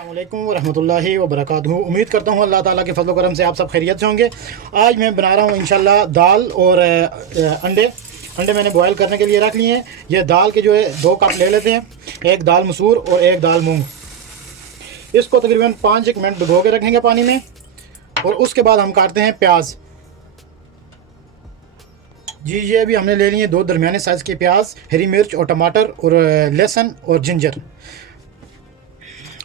अस्सलामुअलैकुम वरहमतुल्लाहि वबरकातुहू। उम्मीद करता हूँ अल्लाह ताला के फजल करम से आप सब खैरियत से होंगे। आज मैं बना रहा हूँ इंशाल्लाह दाल और अंडे मैंने बॉयल करने के लिए रख लिए हैं। ये दाल के जो है 2 कप ले लेते हैं, एक दाल मसूर और एक दाल मूंग। इसको तकरीबन 5-1 मिनट भिगो के रखेंगे पानी में और उसके बाद हम काटते हैं प्याज। जी ये अभी हमने ले लिए 2 दरमियाने साइज़ के प्याज, हरी मिर्च और टमाटर और लहसुन और जिंजर।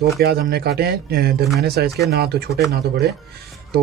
2 प्याज हमने काटे हैं दरमियाने साइज़ के, ना तो छोटे ना तो बड़े. तो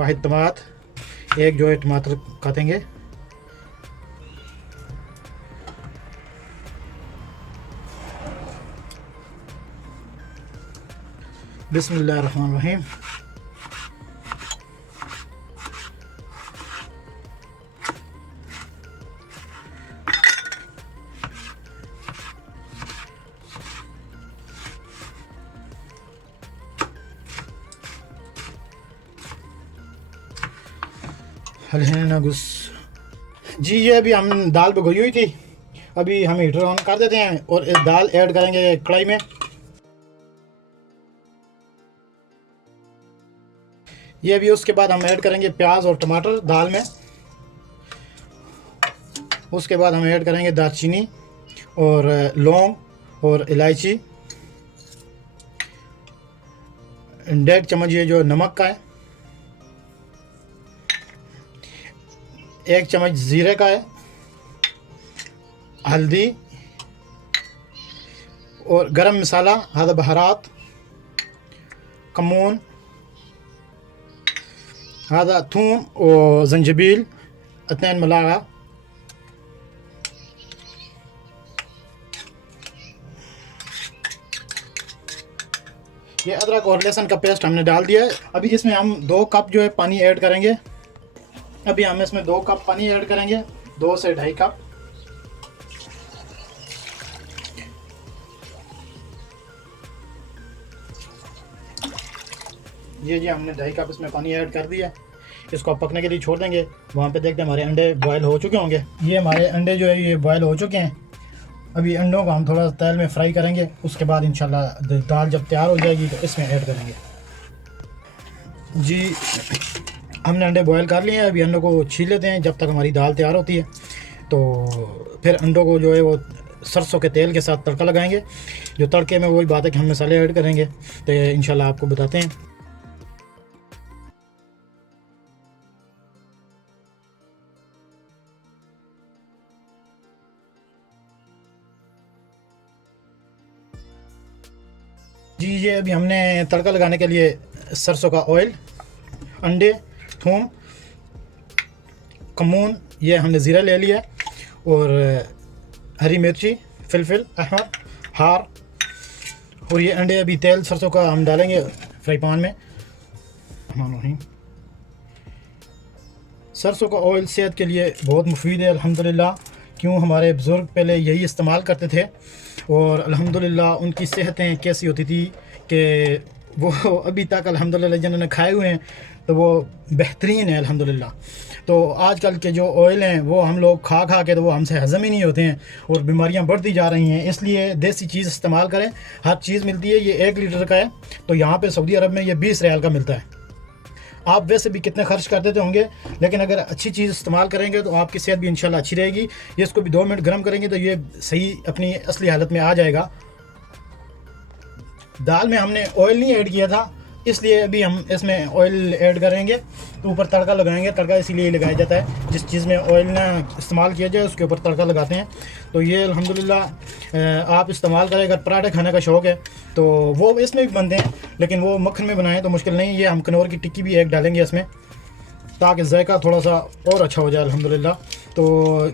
1 टमाट, एक जो है टमाटर काटेंगे. बिस्मिल्लाहिर्रहमानिर्रहीम. जी ये अभी हम दाल भिगोई हुई थी, अभी हम हीटर ऑन कर देते हैं और इस दाल ऐड करेंगे कढ़ाई में. ये अभी उसके बाद हम ऐड करेंगे प्याज और टमाटर दाल में. उसके बाद हम ऐड करेंगे दालचीनी और लौंग और इलायची. 1.5 चम्मच ये जो नमक का है, 1 चम्मच ज़ीरे का है, हल्दी और गरम मसाला, हरा बहरात, कमून, हरा थूम और जंजबील 2 मलागा. ये अदरक और लहसुन का पेस्ट हमने डाल दिया है. अभी इसमें हम 2 कप जो है पानी ऐड करेंगे. अभी हम इसमें 2 कप पानी ऐड करेंगे, 2 से 2.5 कप. ये जी हमने 2.5 कप इसमें पानी ऐड कर दिया. इसको पकने के लिए छोड़ देंगे. वहाँ पे देखते हैं हमारे अंडे बॉयल हो चुके होंगे. ये हमारे अंडे जो है ये बॉयल हो चुके हैं. अभी अंडों को हम थोड़ा तेल में फ्राई करेंगे. उसके बाद इंशाल्लाह दाल जब तैयार हो जाएगी तो इसमें ऐड करेंगे. जी हमने अंडे बॉयल कर लिए हैं. अभी अंडों को छील लेते हैं जब तक हमारी दाल तैयार होती है. तो फिर अंडों को जो है वो सरसों के तेल के साथ तड़का लगाएंगे. जो तड़के में वही बात है कि हम मसाले ऐड करेंगे, तो इंशाल्लाह आपको बताते हैं. जी ये अभी हमने तड़का लगाने के लिए सरसों का ऑयल, अंडे, थूम, कमून, ये हमने ज़ीरा ले लिया और हरी मिर्ची, फिलफिल अहमद, हार और ये अंडे. अभी तेल सरसों का हम डालेंगे फ्राई पैन में. सरसों का ऑयल सेहत के लिए बहुत मुफीद है अल्हम्दुलिल्लाह. क्यों हमारे बुज़ुर्ग पहले यही इस्तेमाल करते थे और अल्हम्दुलिल्लाह उनकी सेहतें कैसी होती थी कि वो अभी तक अल्हम्दुलिल्लाह जिन्होंने खाए हुए हैं तो वो बेहतरीन है अल्हम्दुलिल्लाह. तो आजकल के जो ऑयल हैं वो हम लोग खा खा के तो वो हमसे हज़म ही नहीं होते हैं और बीमारियां बढ़ती जा रही हैं. इसलिए देसी चीज़ इस्तेमाल करें. हर चीज़ मिलती है. ये 1 लीटर का है तो यहाँ पे सऊदी अरब में ये 20 रियाल का मिलता है. आप वैसे भी कितने खर्च कर देते होंगे, लेकिन अगर अच्छी चीज़ इस्तेमाल करेंगे तो आपकी सेहत भी इंशाल्लाह अच्छी रहेगी. ये इसको भी 2 मिनट गर्म करेंगे तो ये सही अपनी असली हालत में आ जाएगा. दाल में हमने ऑयल नहीं ऐड किया था, इसलिए अभी हम इसमें ऑयल ऐड करेंगे. तो ऊपर तड़का लगाएंगे. तड़का इसीलिए लगाया जाता है, जिस चीज़ में ऑयल ना इस्तेमाल किया जाए उसके ऊपर तड़का लगाते हैं. तो ये अल्हम्दुलिल्लाह आप इस्तेमाल करें. अगर पराठे खाने का शौक़ है तो वो इसमें भी बनते हैं, लेकिन वो मक्खन में बनाएं तो मुश्किल नहीं. ये हम कनौर की टिक्की भी एक डालेंगे इसमें ताकि जायका थोड़ा सा और अच्छा हो जाए अल्हम्दुलिल्लाह. तो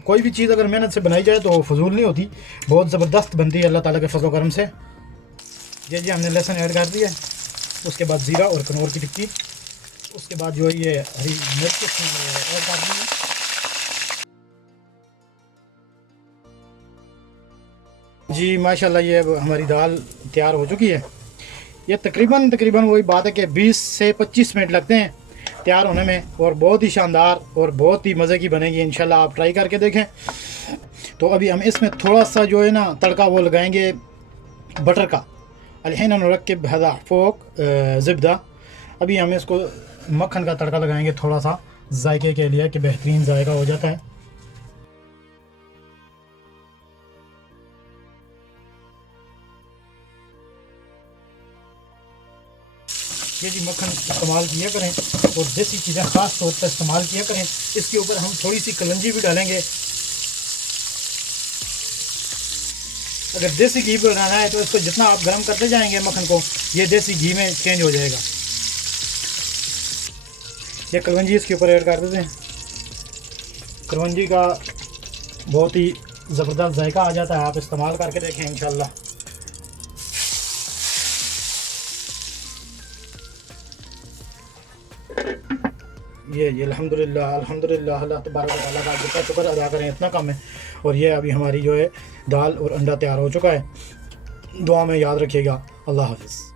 कोई भी चीज़ अगर मेहनत से बनाई जाए तो फजूल नहीं होती, बहुत ज़बरदस्त बनती है अल्लाह ताला के फज़ल करम से. जी हमने लहसुन ऐड कर दिया. उसके बाद ज़ीरा और कनौर की टिक्की. उसके बाद जो है ये हरी मिर्च इसमें और डाल देंगे। जी माशाल्लाह ये अब हमारी दाल तैयार हो चुकी है। ये तकरीबन वही बात है कि 20 से 25 मिनट लगते हैं तैयार होने में, और बहुत ही शानदार और बहुत ही मज़े की बनेगी। इंशाल्लाह आप ट्राई करके देखें। तो अभी हम इसमें थोड़ा सा जो है ना तड़का वो लगाएंगे बटर का। अलहैन नरक्किब हज़ा फ़ोक ज़िब्दा। अभी हम इसको मक्खन का तड़का लगाएंगे थोड़ा सा जायके के लिए कि बेहतरीन जायका हो जाता है। ये जी मक्खन इस्तेमाल किया करें और देसी चीज़ें ख़ास तौर पर इस्तेमाल किया करें। इसके ऊपर हम थोड़ी सी कलंजी भी डालेंगे। अगर देसी घी बनाना है तो इसको जितना आप गर्म करते जाएंगे मक्खन को, ये देसी घी में चेंज हो जाएगा। ये कलवंजी इसके ऊपर ऐड कर देते हैं। कलवंजी का बहुत ही ज़बरदस्त जायका आ जाता है, आप इस्तेमाल करके देखें इंशाल्लाह। ये अल्हम्दुलिल्लाह अल्हम्दुलिल्लाह, अल्लाह तबारक व तआला का जितना शुक्र अदा करें इतना कम है। और ये अभी हमारी जो है दाल और अंडा तैयार हो चुका है। दुआ में याद रखिएगा। अल्लाह हाफ़िज़।